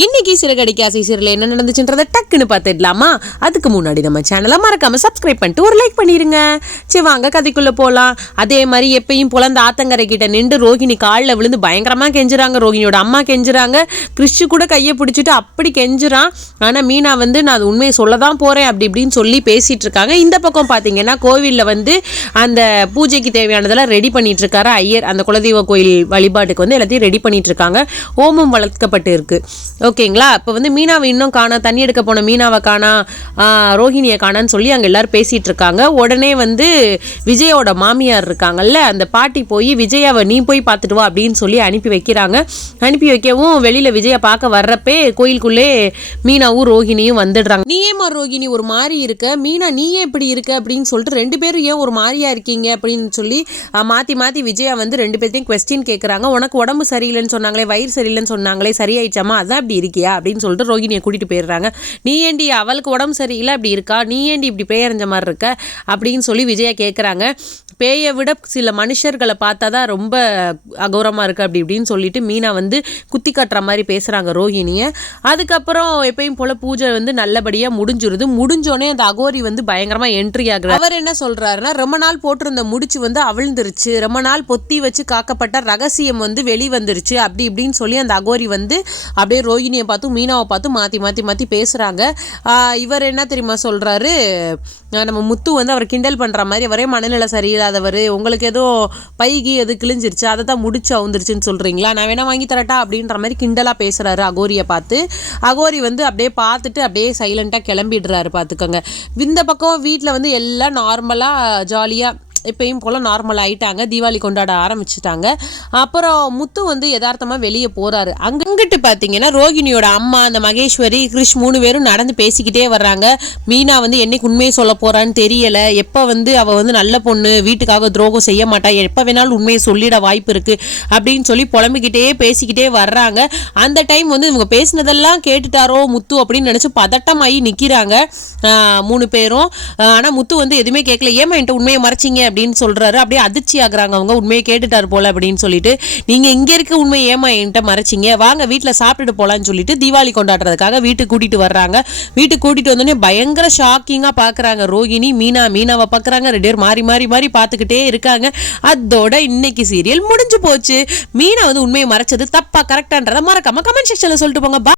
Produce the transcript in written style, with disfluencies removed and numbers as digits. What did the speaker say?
இன்னைக்கு சிறகடிக்க ஆசை சீரியல் என்ன நடந்துச்சுன்றதை டக்குன்னு பார்த்துடலாமா? அதுக்கு முன்னாடி நம்ம சேனலை மறக்காம சப்ஸ்கிரைப் பண்ணிட்டு ஒரு லைக் பண்ணிருங்க. சரி வாங்க கதைக்குள்ள போகலாம். அதே மாதிரி எப்பயும் போல அந்த ஆத்தங்கரை கிட்ட நின்று ரோஹிணி காலில் விழுந்து பயங்கரமா கெஞ்சுறாங்க. ரோஹிணியோட அம்மா கெஞ்சுறாங்க. கிறிஷு கூட கையை பிடிச்சிட்டு அப்படி கெஞ்சுறான். ஆனால் மீனா வந்து நான் அது உண்மையை சொல்லதான் போறேன் அப்படி இப்படின்னு சொல்லி பேசிட்டு இருக்காங்க. இந்த பக்கம் பார்த்தீங்கன்னா கோவிலில் வந்து அந்த பூஜைக்கு தேவையானதெல்லாம் ரெடி பண்ணிட்டு இருக்காரு ஐயர். அந்த குலதெய்வ கோயில் வழிபாட்டுக்கு வந்து எல்லாத்தையும் ரெடி பண்ணிட்டு இருக்காங்க. ஹோமம் வளர்க்கப்பட்டு இருக்கு. ஓகேங்களா? இப்போ வந்து மீனாவை இன்னும் காணா, தண்ணி எடுக்க போன மீனாவை காணா, ரோஹிணியை காணான்னு சொல்லி அங்கே எல்லாரும் பேசிகிட்டு இருக்காங்க. உடனே வந்து விஜயோட மாமியார் இருக்காங்கல்ல, அந்த பாட்டி போய் விஜயாவை நீ போய் பார்த்துட்டு வா அப்படின்னு சொல்லி அனுப்பி வைக்கிறாங்க. அனுப்பி வைக்கவும் வெளியில் விஜயை பார்க்க வர்றப்பே கோயிலுக்குள்ளே மீனாவும் ரோஹிணியும் வந்துடுறாங்க. நீ ஏமா ரோஹிணி ஒரு மாதிரி இருக்க, மீனா நீ ஏன் இப்படி இருக்க அப்படின்னு சொல்லிட்டு ரெண்டு பேரும் ஏன் ஒரு மாதிரியா இருக்கீங்க அப்படின்னு சொல்லி மாற்றி மாற்றி விஜயா வந்து ரெண்டு பேர்த்தையும் கொஸ்டின் கேட்குறாங்க. உனக்கு உடம்பு சரியில்லைன்னு சொன்னாங்களே, வயிறு சரியில்லைன்னு சொன்னாங்களே, சரியாயிடுச்சாமா, அதான் அப்படி இருக்கியா அப்படின்னு சொல்லிட்டு ரோஹிணியை கூட்டிட்டு போயிடுறாங்க. நீ ஏண்டி அவளுக்கு உடம்பு சரியில்லை அப்படி இருக்கா, நீ ஏண்டி இப்படி பேயறிஞ்ச மாதிரி இருக்க அப்படின்னு சொல்லி விஜயா கேட்குறாங்க. பேயை விட சில மனுஷர்களை பார்த்தா தான் ரொம்ப அகோரமாக இருக்குது அப்படி இப்படின்னு சொல்லிட்டு மீனா வந்து குத்தி காட்டுற மாதிரி பேசுகிறாங்க ரோஹிணியை. அதுக்கப்புறம் எப்பயும் போல் பூஜை வந்து நல்லபடியாக முடிஞ்சிருது. முடிஞ்சோடனே அந்த அகோரி வந்து பயங்கரமாக என்ட்ரி ஆகுறாரு. அவர் என்ன சொல்கிறாருன்னா, ரொம்ப நாள் போட்டிருந்த முடிச்சு வந்து அவிழ்ந்துருச்சு, ரொம்ப நாள் பொத்தி வச்சு காக்கப்பட்ட ரகசியம் வந்து வெளிவந்துருச்சு அப்படி இப்படின்னு சொல்லி அந்த அகோரி வந்து அப்படியே ரோஹிணியை பார்த்து மீனாவை பார்த்து மாற்றி மாற்றி மாற்றி பேசுகிறாங்க. இவர் என்ன தெரியுமா சொல்கிறாரு, நம்ம முத்து வந்து அவர் கிண்டல் பண்ணுற மாதிரி, அவரே மனநிலை சரியில்லாதவர், உங்களுக்கு ஏதோ பைகி எது கிழிஞ்சிருச்சு, அதை தான் முடிச்சு அவுந்துருச்சுன்னு சொல்கிறீங்களா, நான் வேணா வாங்கி தரட்டா அப்படின்ற மாதிரி கிண்டலாக பேசுகிறாரு அகோரியை பார்த்து. அகோரி வந்து அப்படியே பார்த்துட்டு அப்படியே சைலண்ட்டாக கிளம்பிடுறாரு பார்த்துக்கோங்க. இந்த பக்கம் வீட்டில் வந்து எல்லாம் நார்மலாக ஜாலியாக எப்பயும் போல் நார்மல் ஆகிட்டாங்க. தீபாவளி கொண்டாட ஆரம்பிச்சிட்டாங்க. அப்புறம் முத்து வந்து யதார்த்தமாக வெளியே போகிறாரு. அங்கிட்டு பார்த்தீங்கன்னா ரோஹிணியோட அம்மா, அந்த மகேஸ்வரி, கிறிஷ் 3 பேரும் நடந்து பேசிக்கிட்டே வர்றாங்க. மீனா வந்து என்னைக்கு உண்மையை சொல்ல போகிறான்னு தெரியலை, எப்போ வந்து அவள் வந்து நல்ல பொண்ணு, வீட்டுக்காக துரோகம் செய்ய மாட்டா, எப்போ வேணாலும் உண்மையை சொல்லிட வாய்ப்பு இருக்குது அப்படின்னு சொல்லி புலம்பிக்கிட்டே பேசிக்கிட்டே வர்றாங்க. அந்த டைம் வந்து இவங்க பேசினதெல்லாம் கேட்டுட்டாரோ முத்து அப்படின்னு நினச்சி பதட்டமாகி நிற்கிறாங்க 3 பேரும். ஆனால் முத்து வந்து எதுவுமே கேட்கல. ஏமா என்கிட்ட உண்மையை மறைச்சிங்க அப்படின்னு சொல்றாரு. அப்படியே அதிர்ச்சி ஆகுறாங்க அவங்க, உண்மையை கேட்டுட்டாரு போல அப்படின்னு சொல்லிட்டு. நீங்க இங்க இருக்க உண்மையை ஏமா என்கிட்ட மறைச்சிங்க, வாங்க வீட்டில் சாப்பிட்டுட்டு போலான்னு சொல்லிட்டு தீபாவளி கொண்டாடுறதுக்காக வீட்டுக்கு கூட்டிட்டு வர்றாங்க. வீட்டுக்கு கூட்டிட்டு வந்தோடனே பயங்கர ஷாக்கிங்கா பாக்குறாங்க ரோஹிணி. மீனாவை பாக்குறாங்க. 2 பேர் மாறி மாறி மாறி பார்த்துக்கிட்டே இருக்காங்க. அதோட இன்னைக்கு சீரியல் முடிஞ்சு போச்சு. மீனா வந்து உண்மையை மறைச்சது தப்பா கரெக்டான்றதை மறக்காம கமெண்ட் செக்ஷன்ல சொல்லிட்டு போங்க.